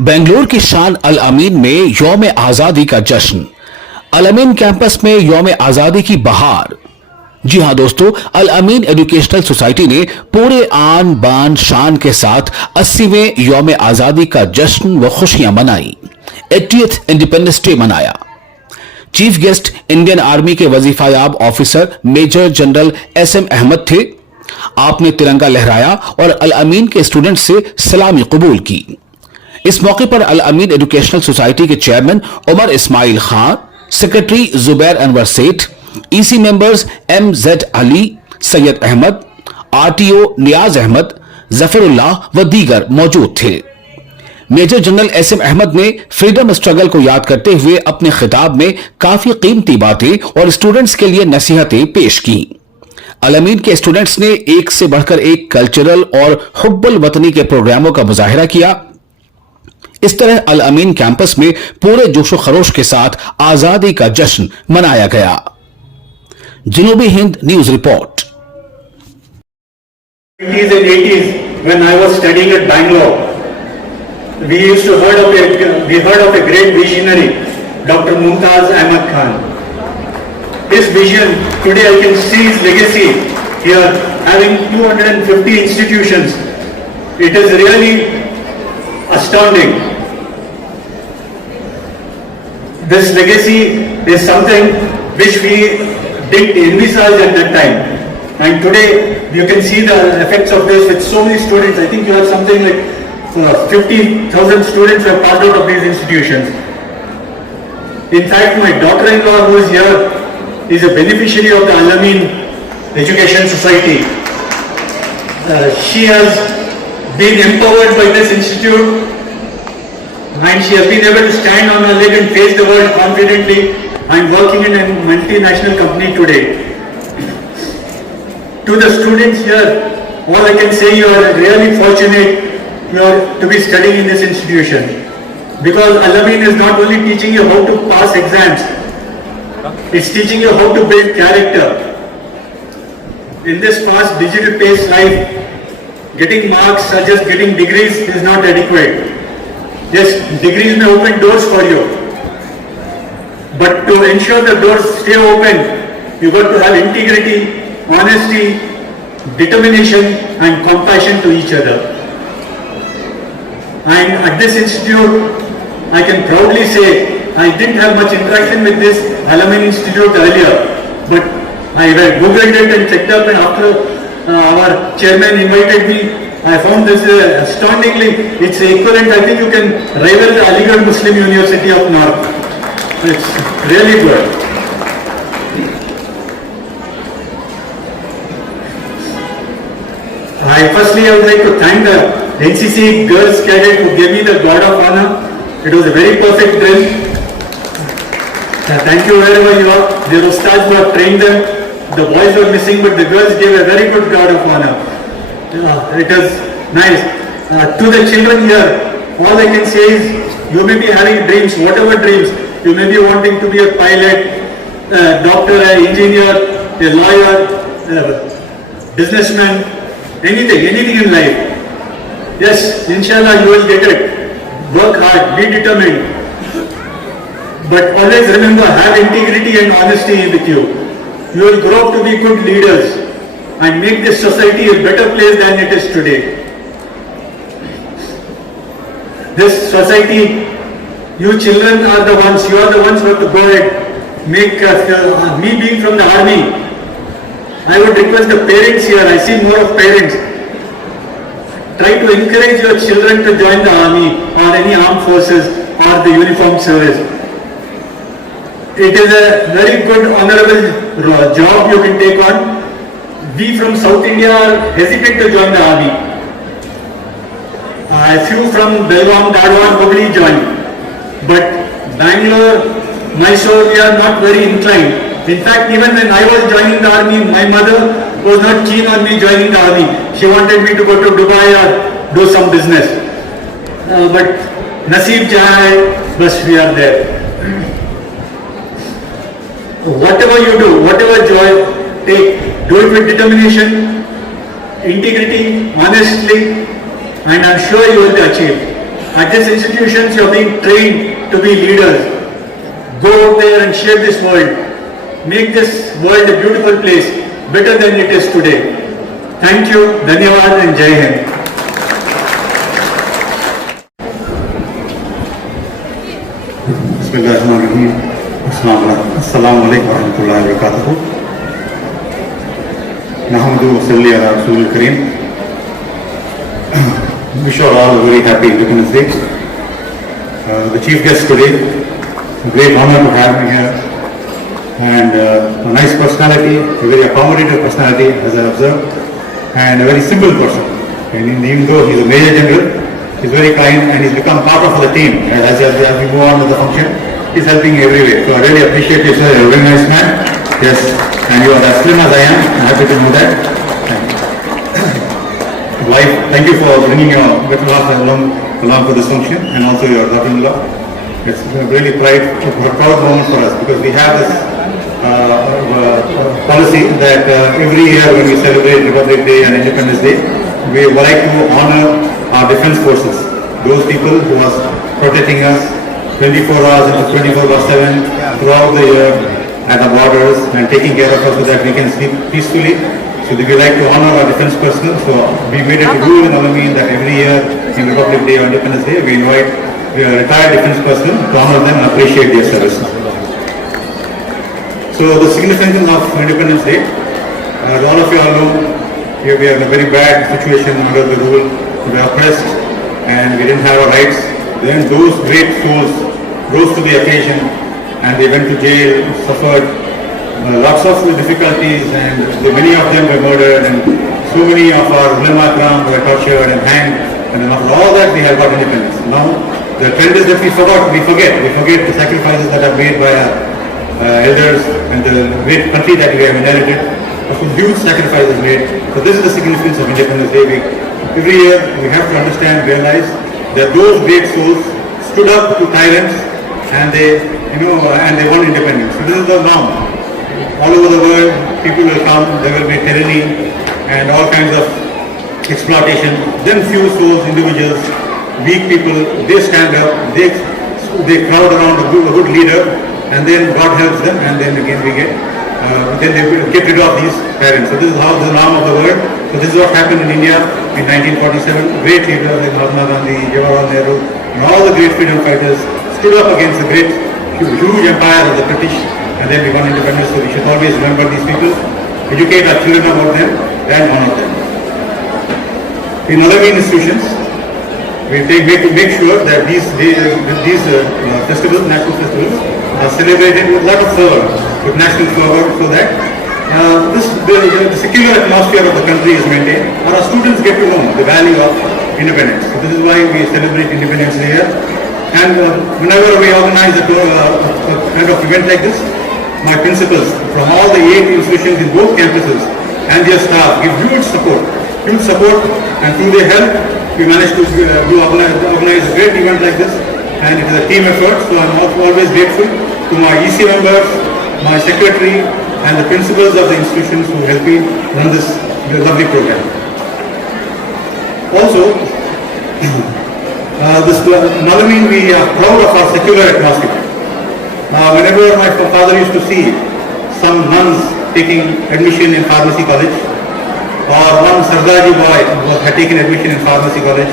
बेंगलुरु की शान अल अमीन में यौम आजादी का जश्न। अल अमीन कैंपस में यौम आजादी की बहार। जी हां दोस्तों, अल अमीन एजुकेशनल सोसाइटी ने पूरे आन बान शान के साथ 80वें यौम आजादी का जश्न व खुशियां मनाई। 80th इंडिपेंडेंस डे मनाया। चीफ गेस्ट इंडियन आर्मी के वजीफायाब officer major general SM Ahmad थे। आपने तिरंगा लहराया और अल अमीन के स्टूडेंट से सलामी कबूल की। इस मौके पर अल अमीन एजुकेशनल सोसाइटी के chairman Umar Ismail Khan, secretary Zubair Anwar Seth, EC members MZ Ali, Syed Ahmed, RTO Niaz Ahmed, Zafarullah व दीगर मौजूद थे। मेजर जनरल SM अहमद ने फ्रीडम स्ट्रगल को याद करते हुए अपने खिताब में काफी कीमती बातें और स्टूडेंट्स के लिए नसीहतें पेश की। अल अमीन के स्टूडेंट्स ने एक से बढ़कर एक कल्चरल और हुब्बुल वतनी के प्रोग्रामों का मुजाहिरा किया। इस तरह अल अमीन कैंपस में पूरे जोशो खरोश के साथ आजादी का जश्न मनाया गया। Janubi Hind news report. 70s and 80s, when I was studying at Bangalore, we heard of a great visionary, Dr. Mumtaz Ahmed Khan. His vision, today I can see his legacy here, having 250 institutions. It is really astounding. This legacy is something which we didn't envisage at that time. And today you can see the effects of this with so many students. I think you have something like 50,000 students who have passed out of these institutions. In fact, my daughter-in-law who is here is a beneficiary of the Al Amin Education Society. She has been empowered by this institute and she has been able to stand on her leg and face the world confidently and working in a multinational company today. To the students here, all I can say, you are really fortunate to be studying in this institution, because Al Amin is not only teaching you how to pass exams, it's teaching you how to build character. In this fast digital paced life, getting marks or just getting degrees is not adequate. Yes, degrees may open doors for you, but to ensure the doors stay open, you got to have integrity, honesty, determination and compassion to each other. And at this institute, I can proudly say, I didn't have much interaction with this Al Amin Institute earlier, but I googled it and checked up, and after our chairman invited me, I found this astoundingly, it's equivalent, I think you can rival the Aligarh Muslim University of North. It's really good. Firstly, I would like to thank the NCC Girls Cadet who gave me the Guard of Honor. It was a very perfect drill. Thank you wherever you are. There were stars who have trained them. The boys were missing, but the girls gave a very good Guard of Honor. It is nice. To the children here, all I can say is, you may be having dreams, whatever dreams. You may be wanting to be a pilot, a doctor, an engineer, a lawyer, a businessman, anything in life. Yes, inshallah you will get it. Work hard, be determined. But always remember, have integrity and honesty with you. You will grow up to be good leaders and make this society a better place than it is today. This society, you children are the ones who have to go ahead, make me being from the army, I would request the parents here, I see more of parents, try to encourage your children to join the army or any armed forces or the uniformed service. It is a very good, honorable job you can take on. We from South India are hesitant to join the army. A few from Belgaum, Dadwan probably joined. But Bangalore, Mysore, we are not very inclined. In fact, even when I was joining the army, my mother was not keen on me joining the army. She wanted me to go to Dubai or do some business. But Naseeb jahan hai, bas we are there. Whatever you do, whatever joy take, do it with determination, integrity, honestly, and I'm sure you will achieve. At these institutions, you are being trained to be leaders. Go out there and shape this world. Make this world a beautiful place, better than it is today. Thank you, Dhanyawad and Jai Hind. Bismillahirrahmanirrahim. Assalamu alaikum warahmatullahi wabarakatuh. Nahmadu wa salli ala Rasulil Kareem. Wish you all a very happy Independence Day. The chief guest today, a great honor to have me here, and a nice personality, a very accommodative personality as I observed, and a very simple person. And even though he's a major general, he's very kind and he's become part of the team as we move on with the function. He's helping every way. So I really appreciate you, sir. You're a very nice man. Yes, and you are as slim as I am. I'm happy to know that. Wife, thank you for bringing your better half along for this function, and also your daughter-in-law. It's really a proud moment for us, because we have this policy that every year when we celebrate Republic Day and Independence Day, we would like to honor our defense forces, those people who are protecting us 24 hours into 24/7 throughout the year at the borders and taking care of us so that we can sleep peacefully. So we like to honor our defense personnel. So we made it a rule in Ameen that every year in Republic Day or Independence Day, we invite retired defense personnel to honor them and appreciate their service. So the significance of Independence Day, as all of you all know, here we are in a very bad situation under the rule. We were oppressed and we didn't have our rights. Then those great souls rose to the occasion and they went to jail, suffered lots of difficulties, and many of them were murdered, and so many of our ulama ikram were tortured and hanged, and after all that we have got independence. Now the trend is that we forget the sacrifices that are made by our elders and the great country that we have inherited. Some huge sacrifices made. So this is the significance of Independence Day week. Every year we have to understand, realize that those great souls stood up to tyrants and they won independence. So this is the norm. All over the world, people will come, there will be tyranny and all kinds of exploitation. Then few souls, individuals, weak people, they stand up, they crowd around a good leader, and then God helps them, and then again we then they will get rid of these tyrants. So this is how the norm of the world. So this is what happened in India in 1947. Great leaders like Mahatma Gandhi, Jawaharlal Nehru, and all the great freedom fighters stood up against the great, huge empire of the British, and then we won independence. So we should always remember these people, educate our children about them, and honor them. In other institutions, we make sure that these festivals, national festivals, are celebrated with a lot of fervor, with national fervor, so that the secular atmosphere of the country is maintained, and our students get to know the value of independence. So this is why we celebrate Independence Day here. And whenever we organize a kind of event like this, my principals from all the 8 institutions in both campuses and their staff give huge support, and through their help, we managed to organize a great event like this, and it is a team effort. So I'm always grateful to my EC members, my secretary, and the principals of the institutions who help me run this lovely program. Also, we are proud of our secular atmosphere. Whenever my father used to see some nuns taking admission in pharmacy college, or one Sardaji boy had taken admission in pharmacy college,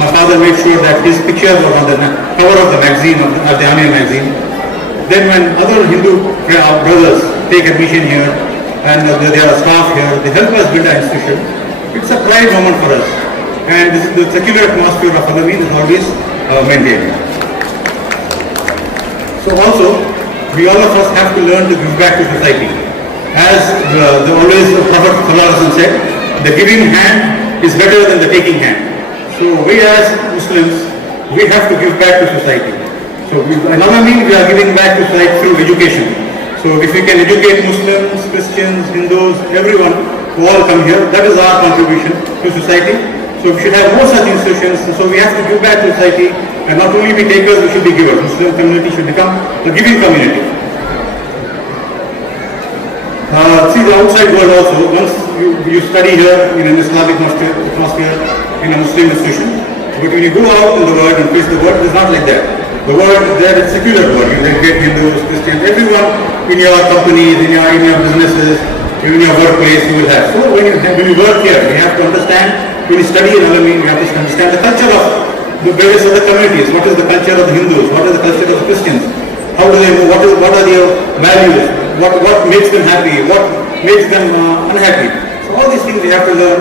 my father made sure that his picture was on the cover of the magazine, of the Ameen magazine. Then when other Hindu brothers take admission here, and there are staff here, they help us build our institution. It's a pride moment for us. And this is the secular atmosphere of Ameen is always maintained. So also, we all of us have to learn to give back to society. As the always Prophet ﷺ said, the giving hand is better than the taking hand. So we as Muslims, we have to give back to society. So in Ameen, we are giving back to society through education. So if we can educate Muslims, Christians, Hindus, everyone who all come here, that is our contribution to society. So we should have more such institutions. So we have to give back to society, and not only be takers, we should be givers. Muslim community should become the giving community. See the outside world also. Once you study here in an Islamic atmosphere, in a Muslim institution, But when you go out in the world and face the world, it's not like that. The world there is secular world. You will get Hindus, Christians, everyone in your companies, in your businesses, in your workplace you will have. So when you work here, you have to understand, when you study in Al-Ameen, you have to understand the culture of the various other communities. What is the culture of the Hindus? What is the culture of the Christians? How do they move? What are their values? What makes them happy? What makes them unhappy? So all these things we have to learn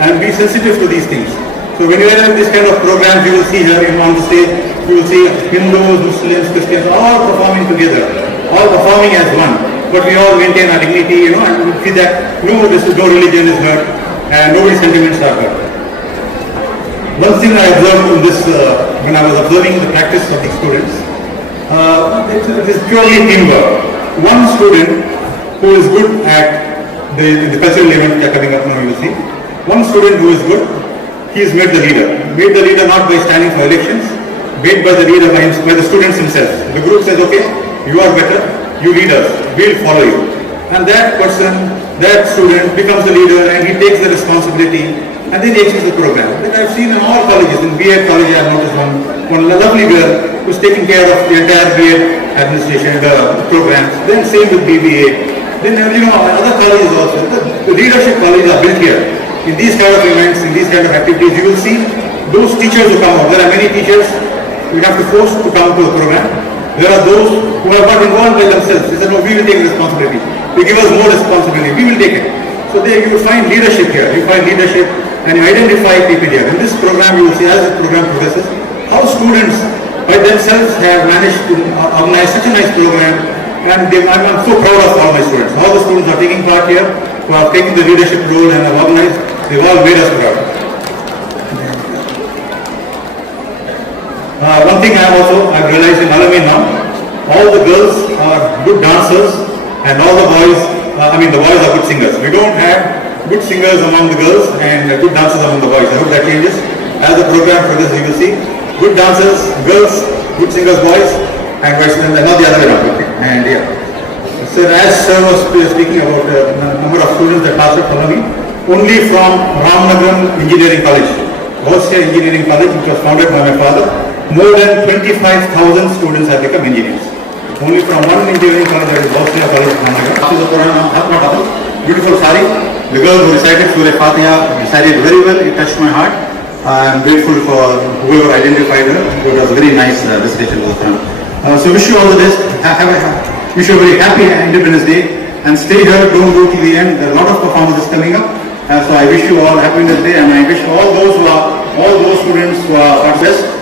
and be sensitive to these things. So when you have this kind of programs, you will see here on the stage, you will see Hindus, Muslims, Christians, all performing together, all performing as one. But we all maintain our dignity, and we see that no religion is hurt and nobody's sentiments are hurt. One thing I observed in this, when I was observing the practice of the students, it is purely teamwork. One student who is good at the cultural event coming up now, you will see. One student who is good, he is made the leader. Made the leader not by standing for elections, made by the leader by the students themselves. The group says, okay, you are better, you lead us, we'll follow you. And that person, that student becomes the leader and he takes the responsibility and then he achieves the program. That I've seen in all colleges. In B.Ed college I have noticed one lovely girl who's taking care of the entire B.Ed administration, the programs. Then same with BBA. Then other colleges also. The leadership colleges are built here. In these kind of events, in these kind of activities, you will see those teachers who come out. There are many teachers we have to force to come to the program. There are those who are not involved by themselves. They said, no, we will take responsibility. They give us more responsibility. We will take it. So there you will find leadership here. You find leadership and you identify people here. In this program, you will see as the program progresses, how students by themselves have managed to organize such a nice program. And I'm so proud of all my students. All the students are taking part here, who are taking the leadership role and have organized. They've all made us proud. One thing I've realized in Al-Ameen now, all the girls are good dancers and all the boys, the boys are good singers. We don't have good singers among the girls and good dancers among the boys. I hope that changes. As the program progresses, you will see good dancers, girls, good singers, boys, and vice versa, not the other way around. Okay. And yeah. So as Sir was speaking about the number of students that passed out from Ameen, only from Ramnagar Engineering College, Austria Engineering College, which was founded by my father, more than 25,000 students have become engineers. Only from one engineering college, that is Austria College, Ramnagar. After the Quran, beautiful sari. The girl who recited Surah Fatiha recited very well. It touched my heart. I am grateful for whoever identified her. It was a very nice recitation of the Quran. So wish you all the best. Wish you a very happy Independence Day. And stay here, don't go to the end. There are a lot of performances coming up. So I wish you all happy Independence Day, and I wish all those students who are best